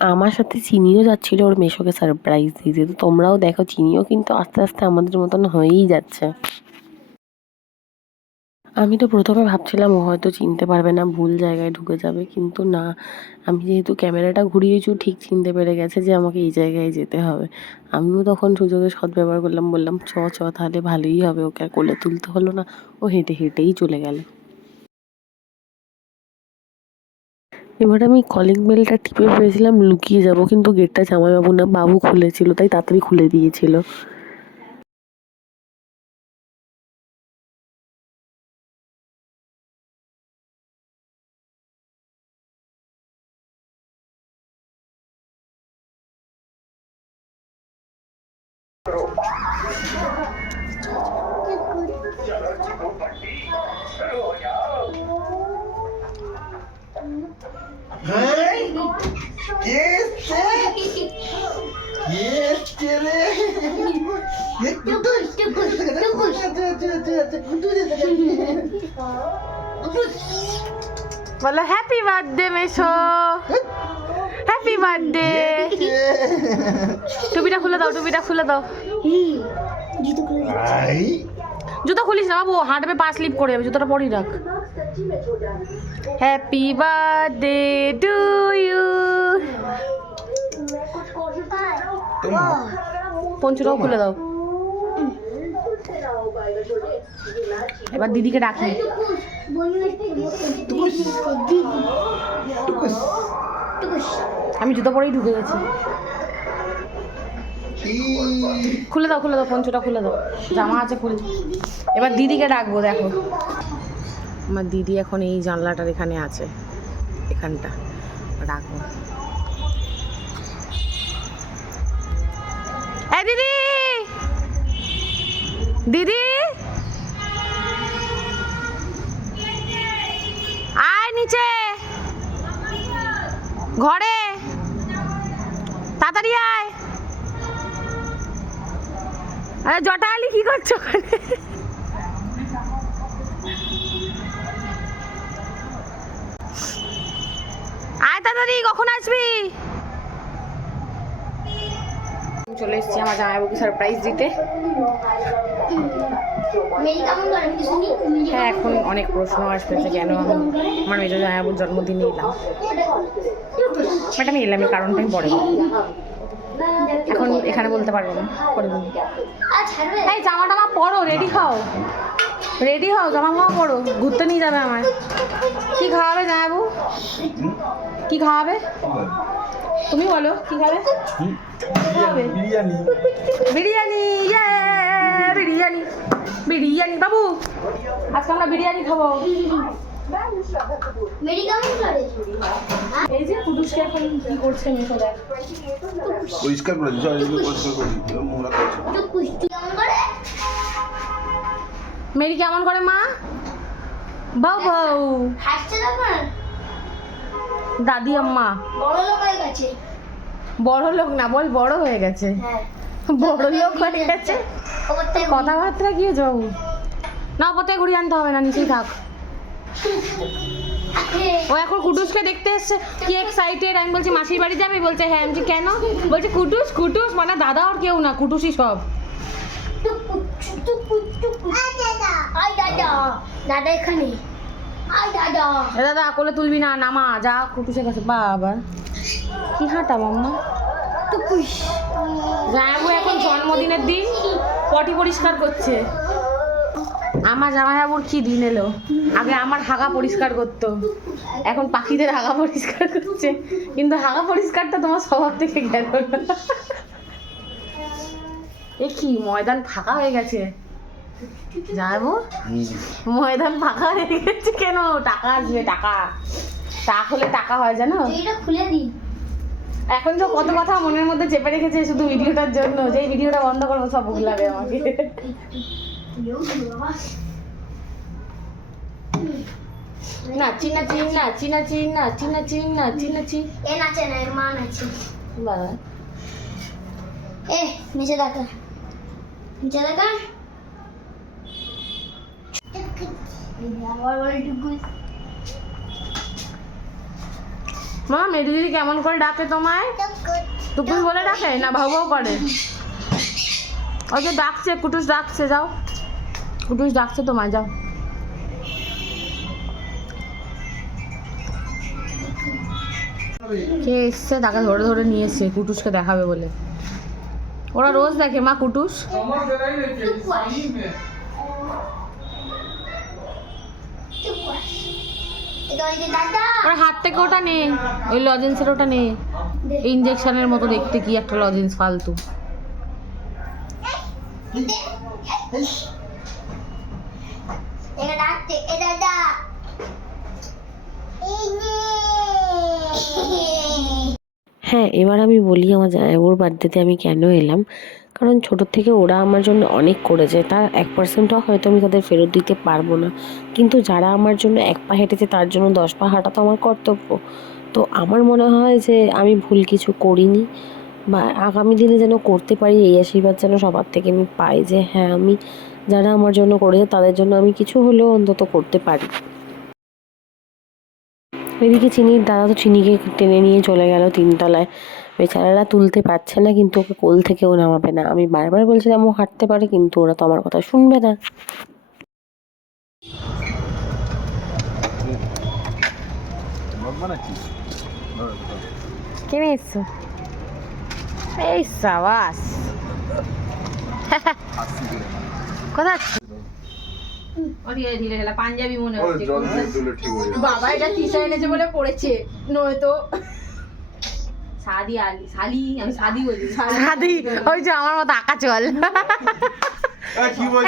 আমার সাথে চিনিও যাচ্ছিলো ওর মেসোকে সারপ্রাইজ দিতে। তো তোমরাও দেখো, চিনিও কিন্তু আস্তে আস্তে আমাদের মতন হয়েই যাচ্ছে। আমি তো প্রথমে ভাবছিলাম ও হয়তো চিনতে পারবে না, ভুল জায়গায় ঢুকে যাবে, কিন্তু না, আমি যেহেতু ক্যামেরাটা ঘুরিয়েছি ঠিক চিনতে পেরে গেছে যে আমাকে এই জায়গায় যেতে হবে। আমিও তখন সুযোগের সদ্ব্যবহার করলাম, বললাম চ চ তাহলে ভালোই হবে, ওকে আর কোলে তুলতে হলো না, ও হেঁটে হেঁটেই চলে গেল। এবার আমি কলিং বেলটা টিপে ভেবেছিলাম লুকিয়ে যাব, কিন্তু গেটটা জামাইবাবু না বাবু খুলেছিল, তাই তাড়াতাড়ি খুলে দিয়েছিল। বলো হ্যাপি বার্থডে মেশো, হ্যাপি বার্থডে। টুপিটা খুলে দাও, টুপিটা খুলে দাও। জুতো খুলিস না বাবু, হাঁটবে পা স্লিপ করে যাবে, জুতোটা পরেই রাখ। Happy birthday to you. পঞ্চটাও খুলে দাও। এবার দিদিকে ডাকি। আমি জুতো পরেই ঢুকে গেছি। খুলে দাও, খুলে দাও, পঞ্চটা খুলে দাও, জামা আছে খুলে। এবার দিদিকে ডাকবো। দেখো আমার দিদি এখন এই জানলাটার এখানে আছে, এখানটা ডাকবো। এই দিদি, দিদি আয় নিচে, ঘরে তাড়াতাড়ি আয়। আরে জটা আলি কি করছো ওখানে? আয় তাড়াতাড়ি, কখন আসবি? চলে এসেছি আমার জামাইবাবুকে সারপ্রাইজ দিতে। হ্যাঁ, এখন অনেক প্রশ্ন আসবে যে কেন আমি আমার মেজো জামাইবাবুর জন্মদিনে এলাম, বাট আমি এলাম, কারণটা আমি পরে এখন এখানে বলতে পারবো না, পরে বলবো। এই জামা টামা পরো, রেডি হও, রেডি হও, জামা ফামা পরো, ঘুরতে নিয়ে যাবে আমায়। কি খাওয়াবে জামাইবাবু, কি খাওয়াবে তুমি বলো, কি খাবে? বিরিয়ানি, বিরিয়ানি, বিরিয়ানি, বিরিয়ানি। বাবু আজকে আমরা বিরিয়ানি খাবো। এই যে কুটুসকে এখন কি করছে মেশো, দেখ পরিষ্কার করে দিছো, এগুলো পরিষ্কার করে দিও, নোংরা করছো। মেরি কেমন করে মা? বাউ বাউ হাসছে না দাদি আম্মা। বড় লোক হয়ে গেছে, বড় লোক না বল, বড় হয়ে গেছে। হ্যাঁ বড় লোক হয়ে গেছে, কথাবার্তা কি যাবো না, পথে ঘুরিয়ে আনতে হবে না, নিচেই থাক। ও এখন কুটুসকে দেখতে এসছে, কি এক্সাইটেড। আমি বলছি মাসির বাড়ি যাবে, বলছে হ্যাঁ। আমি কেন? বলছে কুটুস, কুটুস মানে দাদা আর কেউ না, কুটুসই সব। দাদা এখানে, দাদা কোলে তুলবি না, নামা যা কুটুসের কাছে। বাবা কি হাঁটা মাম্মা। জামাইবাবু এখন জন্মদিনের দিন পটি পরিষ্কার করছে। আমার জামাইবাবুর কি দিন এলো, আগে আমার হাগা পরিষ্কার করতো, এখন পাখিদের হাগা পরিষ্কার করছে। কিন্তু হাগা পরিষ্কারটা তোমার স্বভাব থেকে গেল না। এ কি ময়দান ফাঁকা হয়ে গেছে জামাইবাবু, ময়দান ফাঁকা হয়ে গেছে কেন? টাকা আসবে, টাকা টাক হলে টাকা হয় জানো। খুলে দিই। এখন তো কত কথা মনের মধ্যে চেপে রেখেছে শুধু ভিডিওটার জন্য, যেই ভিডিওটা বন্ধ করবো সব ভুলাবে আমাকে। না চিনা চিন না, চিনা চিন না, চিনা চিন না, চিনা চিন এ নাচে না, এর মা নাচে। বাবা এ নিচে দেখা, নিচে দেখা। মামা মেরি দিদি কেমন করে ডাকে তোমায়? টুকুস বলে ডাকে না ভাউ ভাউ করে? ওই যে ডাকছে, কুটুস ডাকছে, যাও কুটুস ডাকছে তোমায়, যাও। কে এসছে তাকে ধরে ধরে নিয়ে এসছে কুটুসকে দেখাবে বলে। ওরা রোজ দেখে মা কুটুস। ওরা হাত থেকে ওটা নে, ওই লজেন্সের ওটা নে, ইনজেকশনের মতো দেখতে কি একটা লজেন্স ফালতু। হ্যাঁ, এবার আমি বলি আমার জামাইবাবুর বার্থডেতে আমি কেন এলাম। কারণ ছোটোর থেকে ওরা আমার জন্য অনেক করেছে, তার 1%ও হয়তো আমি তাদের ফেরত দিতে পারবো না, কিন্তু যারা আমার জন্য 1 পা হেঁটেছে তার জন্য 10 পা হাঁটা তো আমার কর্তব্য। তো আমার মনে হয় যে আমি ভুল কিছু করিনি, বা আগামী দিনে যেন করতে পারি এই আশীর্বাদ যেন সবার থেকে আমি পাই, যে হ্যাঁ আমি যারা আমার জন্য করেছে তাদের জন্য আমি কিছু হলেও অন্তত করতে পারি। এদিকে চিনির দাদা তো চিনিকে টেনে নিয়ে চলে গেল 3 তলায়। বেচারারা তুলতে পারছে না, কিন্তু ওকে কোল থেকেও নামাবে না। আমি বারবার বলছিলাম ও হাঁটতে পারে, কিন্তু ওরা তো আমার কথা শুনবে না। কেনে এসছো? এই সাবাস। কোথায় পাঞ্জাবি মনে হচ্ছে বাবা, এটা টিশার্ট এনেছে বলে পড়েছে, নয়তো সাদি আলি সালি, আমি সাদি বলি, সাদি ওই যে আমার মতো আকাচল।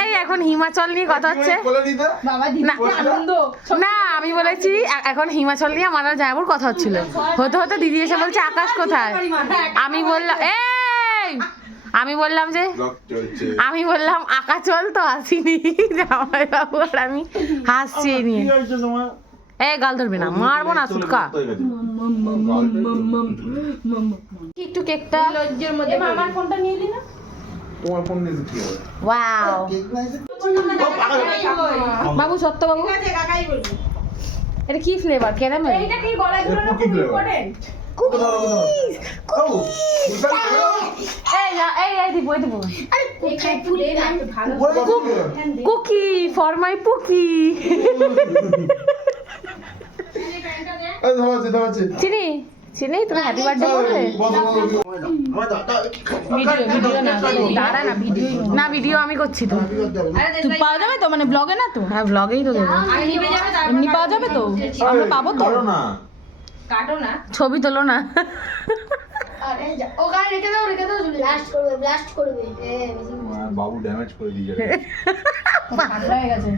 এই এখন হিমাচল নিয়ে কথা হচ্ছে না, আমি বলেছি এখন হিমাচল নিয়ে আমার জামাইবাবুর কথা হচ্ছিল, হতে হতে দিদি এসে বলছে আকাশ কোথায়। আমি বললাম আমি বললাম আকাচল তো আসিনি, জামাইবাবু আর আমি হাসছি নিয়ে। এই গাল ধরবি না, মারবো না সুটকা। একটু কেকটা লজ্জার মধ্যে আমার ফোনটা নিয়ে দি না, তোমার ফোন নিয়ে কি হবে? ওয়াও বাবু, সত্য বাবু, ঠিক আছে কাকাই বলবি। এটা কি ফ্লেভার? ক্যারামেল? এটা কি গলায় ঝোলানো খুব ইম্পর্টেন্ট। কুকিজ এই দিব আরে এই ফুলে না ভালো কুকি ফর মাই পুকি। চিনি চিনি তুমি হ্যাপি বার্থডে বললে? ভিডিও আমি করছি তো। তুই পাওয়া যাবে তো, মানে ব্লগে না তো? হ্যাঁ ব্লগেই তো দেবো। এমনি পাওয়া যাবে তো? আমরা পাবো তো? কাটো না, ছবি তোলো না। আরে ওখানে রেখে দাও ব্লাস্ট করবে বাবু ড্যামেজ করে দিয়ে যাবে। ঠান্ডা হয়ে গেছে।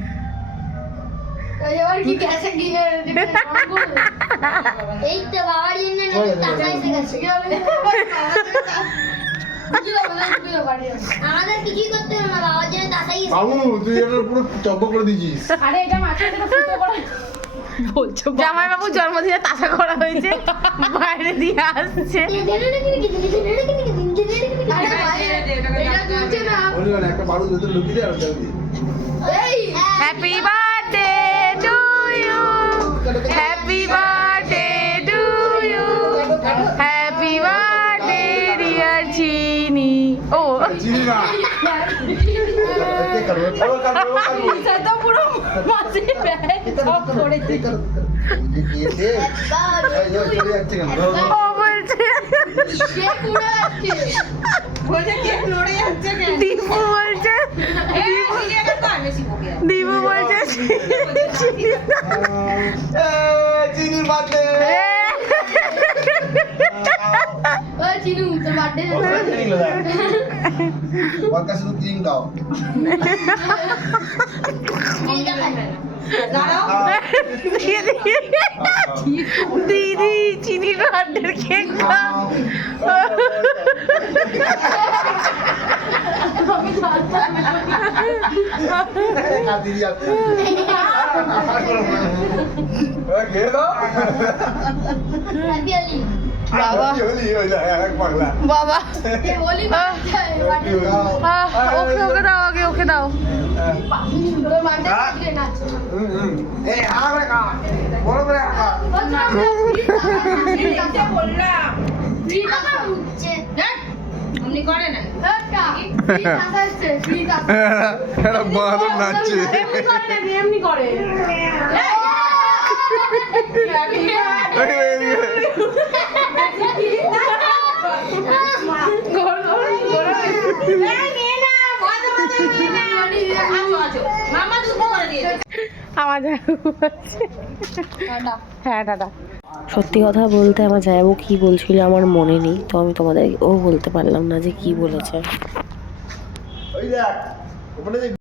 ওই আবার কি গ্যাসে গিয়ে এই তো বাবার জন্য টাকা এসে গেছে। আমাদের কিছুই করতে হবে না, বাবার জন্য টাকাই এসে বাবু তুই এটা পুরো চব্ব করে দিয়েছিস। আরে এটা মাছের থেকে ফুটো করা বলছো? জামাইবাবুর জন্মদিনে তাসা করা হয়েছে, বাইরে দিয়ে আসছে। একটা বারুদ ভেতরে ঢুকিয়ে দে আর happy birthday to you, happy birthday to you, happy birthday dear Chini. ও চিনি না তো পুরো মাছের ব্যাগ সব করেছে। ও বলছে দীপু বলছে দীপু বলছে চিনির বাদে চিনু তোর বার্থডে ওর কাছে তো ক্রিম দাও। দিদি চিনির বার্থডে কেক খাও। দিদি আছে খেয়ে দাও। হ্যাপি অলি বাবা হলি হইলা এক পাগলা বাবা ये होली बात है बाटे ওকে ওকে দাও আগে ওকে দাও तो बाटे के नाच এই আরে কা বড় করে কা फ्री टाका উঠছে অমনি করে না টাকা ফ্রি টাকা আছে ফ্রি টাকা এরা বাদর নাচছে এমনি করে আমার জামাইবাবু বলছে হ্যাঁ টাটা। সত্যি কথা বলতে আমার জামাইবাবু কী বলছিল আমার মনে নেই, তো আমি তোমাদের ও বলতে পারলাম না যে কী বলেছে। ওই দেখ ওখানে